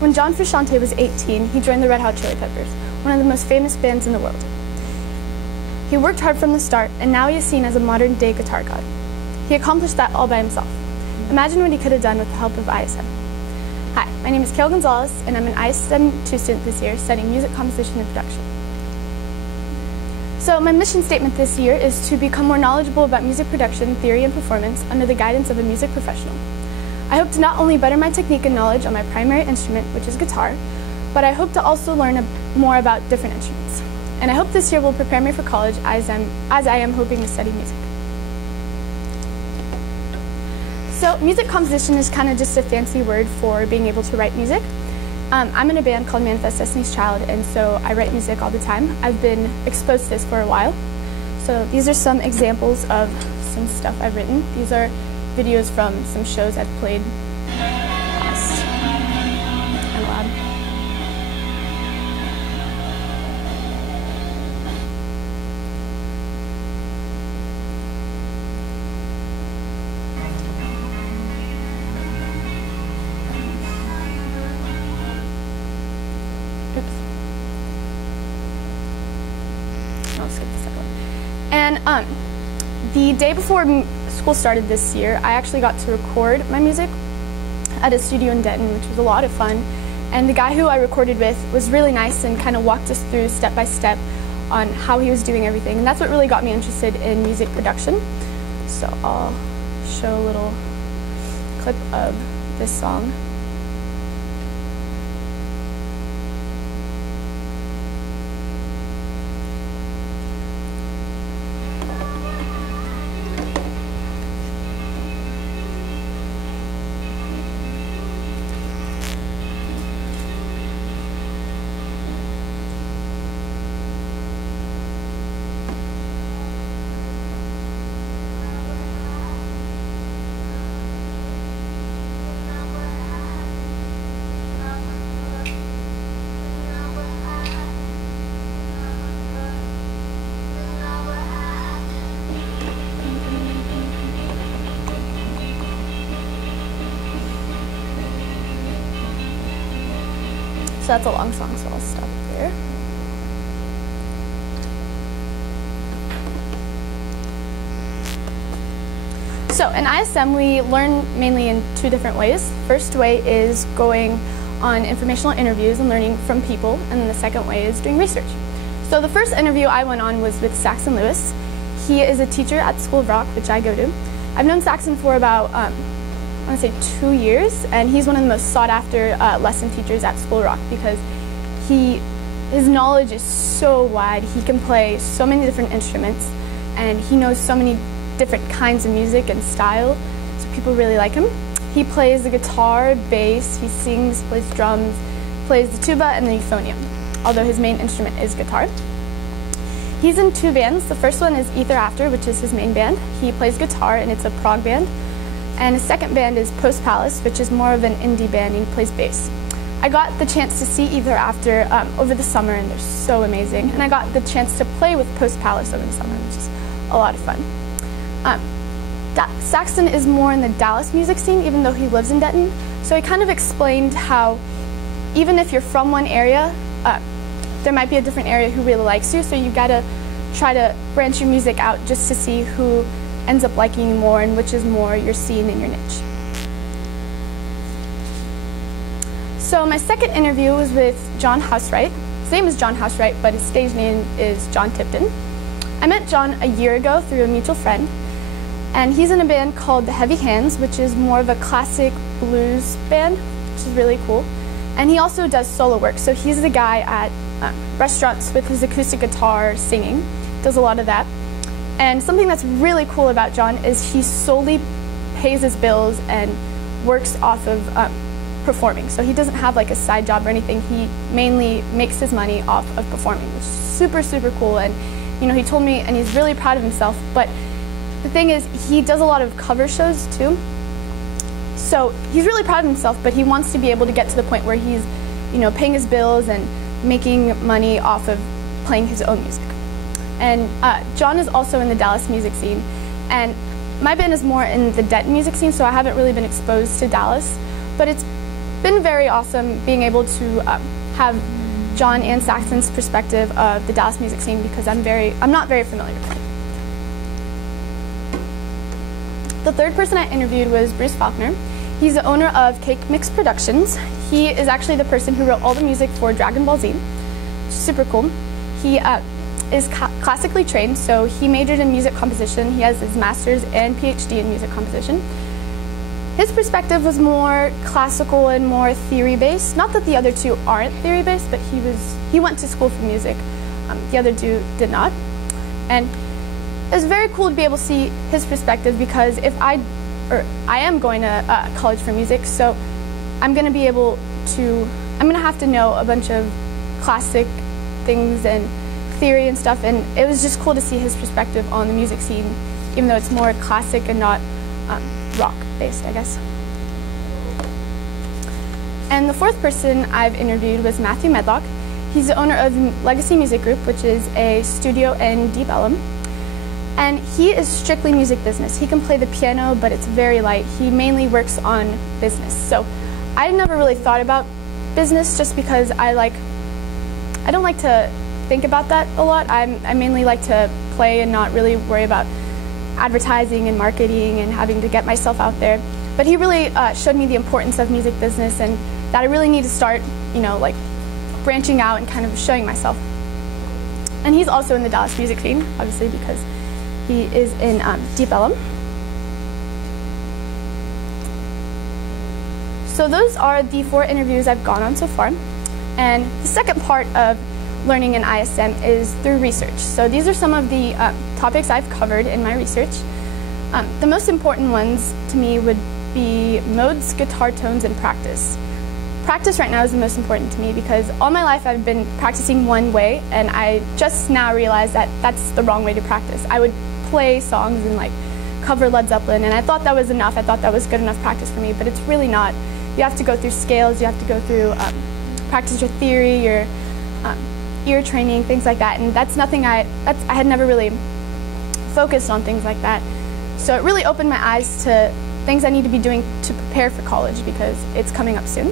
When John Frusciante was 18, he joined the Red Hot Chili Peppers, one of the most famous bands in the world. He worked hard from the start, and now he is seen as a modern-day guitar god. He accomplished that all by himself. Imagine what he could have done with the help of ISM. Hi, my name is Kale Gonzalez, and I'm an ISM 2 student this year studying music composition and production. So my mission statement this year is to become more knowledgeable about music production, theory, and performance under the guidance of a music professional. I hope to not only better my technique and knowledge on my primary instrument, which is guitar, but I hope to also learn more about different instruments. And I hope this year will prepare me for college as I am hoping to study music. So music composition is kind of just a fancy word for being able to write music. I'm in a band called Manifest Destiny's Child, and so I write music all the time. I've been exposed to this for a while. So these are some examples of some stuff I've written. These are videos from some shows I've played. And loud. I'll skip the second one. And the day before school started this year, I actually got to record my music at a studio in Denton, which was a lot of fun. And the guy who I recorded with was really nice and kind of walked us through step by step on how he was doing everything. And that's what really got me interested in music production. So I'll show a little clip of this song. So that's a long song, so I'll stop there. So in ISM, we learn mainly in 2 different ways. First way is going on informational interviews and learning from people, and then the second way is doing research. So the first interview I went on was with Saxon Lewis. He is a teacher at School of Rock, which I go to. I've known Saxon for about I want to say 2 years, and he's one of the most sought after lesson teachers at School of Rock because his knowledge is so wide. He can play so many different instruments, and he knows so many different kinds of music and style, so people really like him. He plays the guitar, bass, he sings, plays drums, plays the tuba and the euphonium, although his main instrument is guitar. He's in 2 bands. The first one is Ether After, which is his main band. He plays guitar, and it's a prog band. And his second band is Post Palace, which is more of an indie band, and he plays bass. I got the chance to see Ether After over the summer, and they're so amazing. And I got the chance to play with Post Palace over the summer, which is a lot of fun. Saxon is more in the Dallas music scene, even though he lives in Denton. So he kind of explained how even if you're from one area, there might be a different area who really likes you, so you gotta try to branch your music out just to see who ends up liking you more and which is more your scene and your niche. So my second interview was with John Housewright. His name is John Housewright, but his stage name is John Tipton. I met John a year ago through a mutual friend, and he's in a band called The Heavy Hands, which is more of a classic blues band, which is really cool. And he also does solo work, so he's the guy at restaurants with his acoustic guitar singing, does a lot of that. And something that's really cool about John is he solely pays his bills and works off of performing. So he doesn't have like a side job or anything. He mainly makes his money off of performing, which is super, super cool. And you know, he told me, and he's really proud of himself, but the thing is, he does a lot of cover shows too. So he's really proud of himself, but he wants to be able to get to the point where he's, you know, paying his bills and making money off of playing his own music. And John is also in the Dallas music scene, and my band is more in the Denton music scene, so I haven't really been exposed to Dallas, but it's been very awesome being able to have John and Saxon's perspective of the Dallas music scene, because I'm not very familiar with it. The third person I interviewed was Bruce Faulkner. He's the owner of Cake Mix Productions. He is actually the person who wrote all the music for Dragon Ball Z, which is super cool. He is classically trained, so he majored in music composition. He has his master's and PhD in music composition. His perspective was more classical and more theory-based. Not that the other two aren't theory-based, but he went to school for music. The other two did not. And it was very cool to be able to see his perspective, because I am going to college for music, so I'm going to have to know a bunch of classic things and theory and stuff, and it was just cool to see his perspective on the music scene, even though it's more classic and not rock-based, I guess. And the fourth person I've interviewed was Matthew Medlock. He's the owner of Legacy Music Group, which is a studio in Deep Ellum. And he is strictly music business. He can play the piano, but it's very light. He mainly works on business. So I never really thought about business, just because I don't like to think about that a lot. I mainly like to play and not really worry about advertising and marketing and having to get myself out there. But he really showed me the importance of music business, and that I really need to start, branching out and kind of showing myself. And he's also in the Dallas music scene, obviously, because he is in Deep Ellum. So those are the 4 interviews I've gone on so far. And the second part of learning in ISM is through research. So these are some of the topics I've covered in my research. The most important ones to me would be modes, guitar tones, and practice. Practice right now is the most important to me, because all my life I've been practicing one way, and I just now realized that that's the wrong way to practice. I would play songs and cover Led Zeppelin, and I thought that was enough. I thought that was good enough practice for me, but it's really not. You have to go through scales, you have to go through practice your theory, your ear training, things like that, and that's nothing I had never really focused on things like that. So it really opened my eyes to things I need to be doing to prepare for college, because it's coming up soon.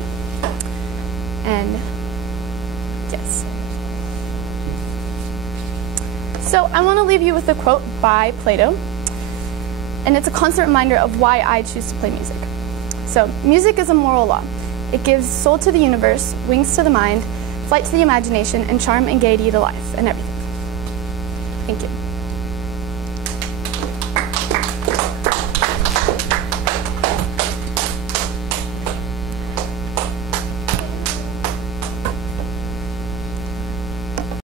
And yes. So I want to leave you with a quote by Plato, and it's a constant reminder of why I choose to play music. So, music is a moral law. It gives soul to the universe, wings to the mind, flight to the imagination, and charm and gaiety to life and everything. Thank you.